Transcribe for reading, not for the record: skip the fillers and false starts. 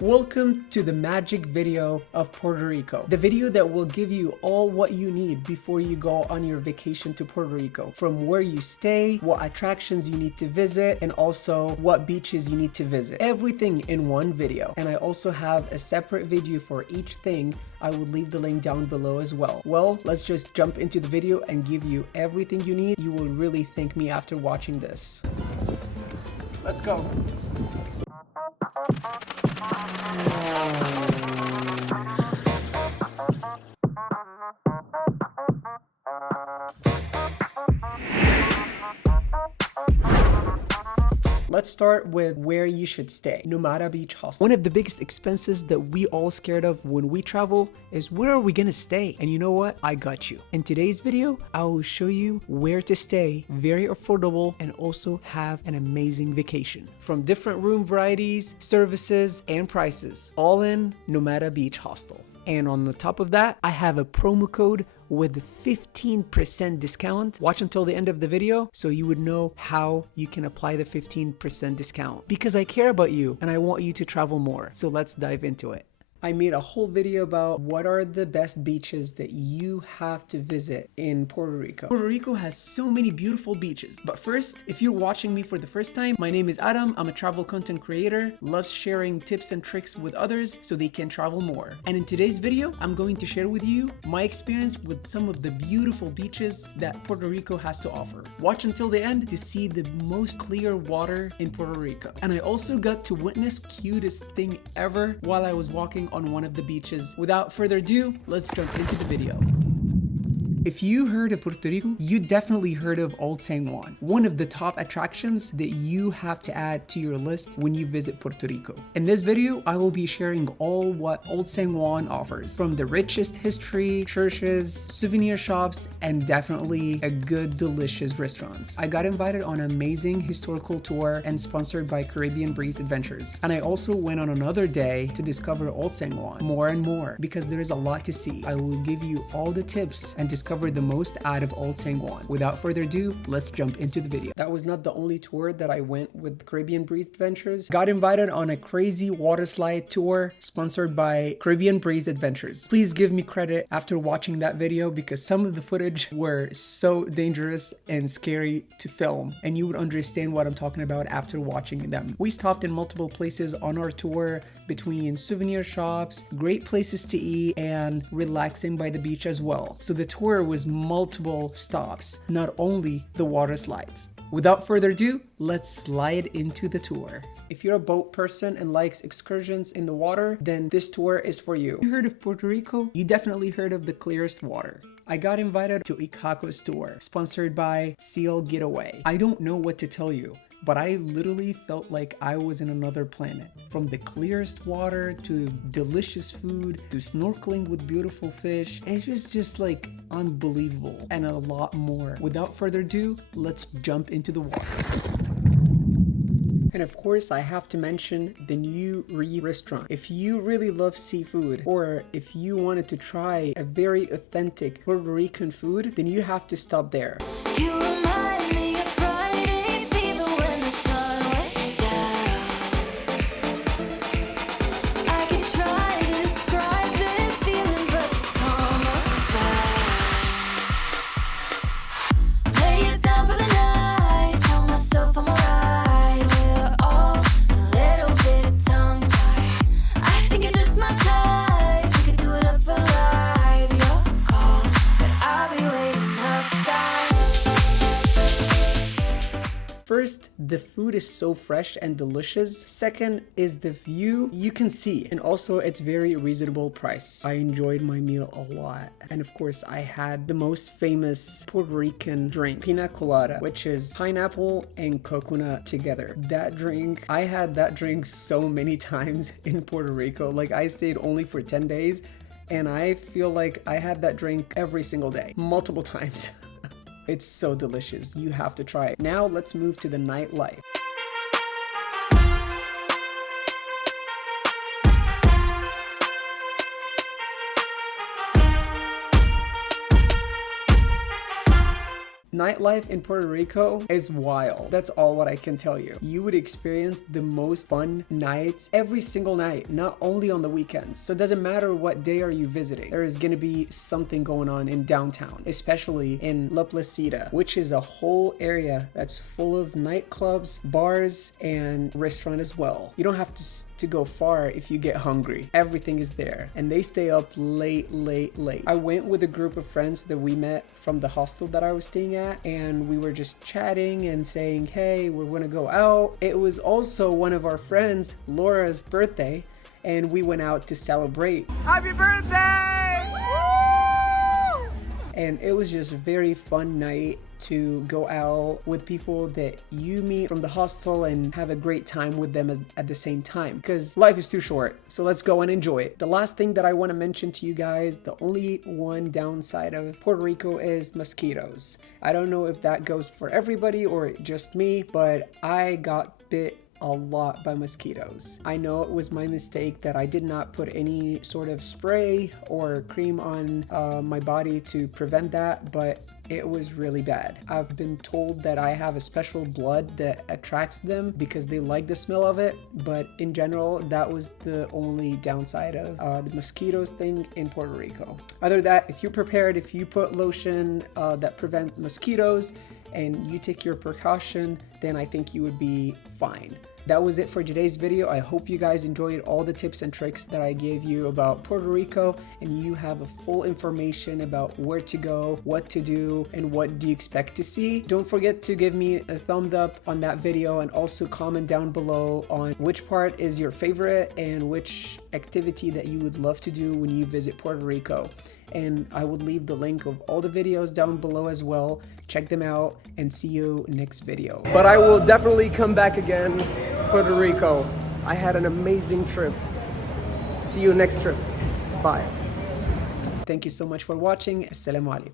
Welcome to the magic video of Puerto Rico, the video that will give you all what you need before you go on your vacation to Puerto Rico, from where you stay, what attractions you need to visit, and also what beaches you need to visit. Everything in one video. And I also have a separate video for each thing. I will leave the link down below as well. Well, let's just jump into the video and give you everything you need. You will really thank me after watching this. Let's go. Let's start with where you should stay. Nomada Beach Hostel. One of the biggest expenses that we all scared of when we travel is where are we gonna stay? And you know what? I got you. In today's video, I will show you where to stay, very affordable, and also have an amazing vacation. From different room varieties, services, and prices, all in Nomada Beach Hostel. And on the top of that, I have a promo code with 15% discount. Watch until the end of the video so you would know how you can apply the 15% discount. Because I care about you and I want you to travel more. So let's dive into it. I made a whole video about what are the best beaches that you have to visit in Puerto Rico. Puerto Rico has so many beautiful beaches. But first, if you're watching me for the first time, my name is Adam. I'm a travel content creator, loves sharing tips and tricks with others so they can travel more. And in today's video, I'm going to share with you my experience with some of the beautiful beaches that Puerto Rico has to offer. Watch until the end to see the most clear water in Puerto Rico. And I also got to witness the cutest thing ever while I was walking on one of the beaches. Without further ado, let's jump into the video. If you heard of Puerto Rico, you definitely heard of Old San Juan, one of the top attractions that you have to add to your list when you visit Puerto Rico. In this video, I will be sharing all what Old San Juan offers, from the richest history, churches, souvenir shops, and definitely a good, delicious restaurants. I got invited on an amazing historical tour and sponsored by Caribbean Breeze Adventures. And I also went on another day to discover Old San Juan more and more because there is a lot to see. I will give you all the tips and discover the most out of Old San Juan. Without further ado, let's jump into the video. That was not the only tour that I went with Caribbean Breeze Adventures. Got invited on a crazy water slide tour sponsored by Caribbean Breeze Adventures. Please give me credit after watching that video because some of the footage were so dangerous and scary to film, and you would understand what I'm talking about after watching them. We stopped in multiple places on our tour, between souvenir shops, great places to eat, and relaxing by the beach as well. So the tour was multiple stops, not only the water slides. Without further ado, let's slide into the tour. If you're a boat person and likes excursions in the water, then this tour is for you. You heard of Puerto Rico? You definitely heard of the clearest water. I got invited to Icacos tour, sponsored by SailGetaway. I don't know what to tell you, but I literally felt like I was in another planet. From the clearest water to delicious food to snorkeling with beautiful fish, it was just like unbelievable and a lot more. Without further ado, let's jump into the water. And of course, I have to mention the new Reef Restaurant. If you really love seafood, or if you wanted to try a very authentic Puerto Rican food, then you have to stop there. You remind me of Friday fever when the sun went down. I can try to describe this feeling, but just come around. Lay it down for the night, tell myself I'm alright. We're all a little bit tongue-tied. I think it's just my type. We could do it up for life. Your call, but I'll be waiting outside. First, the food is so fresh and delicious. Second is the view you can see. And also it's very reasonable price. I enjoyed my meal a lot. And of course I had the most famous Puerto Rican drink, pina colada, which is pineapple and coconut together. That drink, I had that drink so many times in Puerto Rico. Like I stayed only for 10 days and I feel like I had that drink every single day, multiple times. It's so delicious. You have to try it. Now let's move to the nightlife. nightlife in Puerto Rico is wild. That's all what I can tell you. You would experience the most fun nights every single night, not only on the weekends. So it doesn't matter what day are you visiting. There is going to be something going on in downtown, especially in La Placita, which is a whole area that's full of nightclubs, bars, and restaurant as well. You don't have to go far if you get hungry. Everything is there, and they stay up late. I went with a group of friends that we met from the hostel that I was staying at, and we were just chatting and saying, hey, we're gonna go out. It was also one of our friends, Laura's birthday, and we went out to celebrate. Happy birthday! Woo! And it was just a very fun night to go out with people that you meet from the hostel and have a great time with them at the same time, because life is too short. So let's go and enjoy it. The last thing that I want to mention to you guys, the only one downside of Puerto Rico is mosquitoes. I don't know if that goes for everybody or just me, but I got bit a lot by mosquitoes. I know it was my mistake that I did not put any sort of spray or cream on my body to prevent that, but it was really bad. I've been told that I have a special blood that attracts them because they like the smell of it, but in general, that was the only downside of the mosquitoes thing in Puerto Rico. Other than that, if you're prepared, if you put lotion that prevent mosquitoes and you take your precaution, then I think you would be fine. That was it for today's video. I hope you guys enjoyed all the tips and tricks that I gave you about Puerto Rico, and you have a full information about where to go, what to do, and what do you expect to see. Don't forget to give me a thumbs up on that video, and also comment down below on which part is your favorite and which activity that you would love to do when you visit Puerto Rico. And I would leave the link of all the videos down below as well. Check them out and see you next video. But I will definitely come back again, Puerto Rico. I had an amazing trip. See you next trip. Bye. Thank you so much for watching. Assalamu alaikum.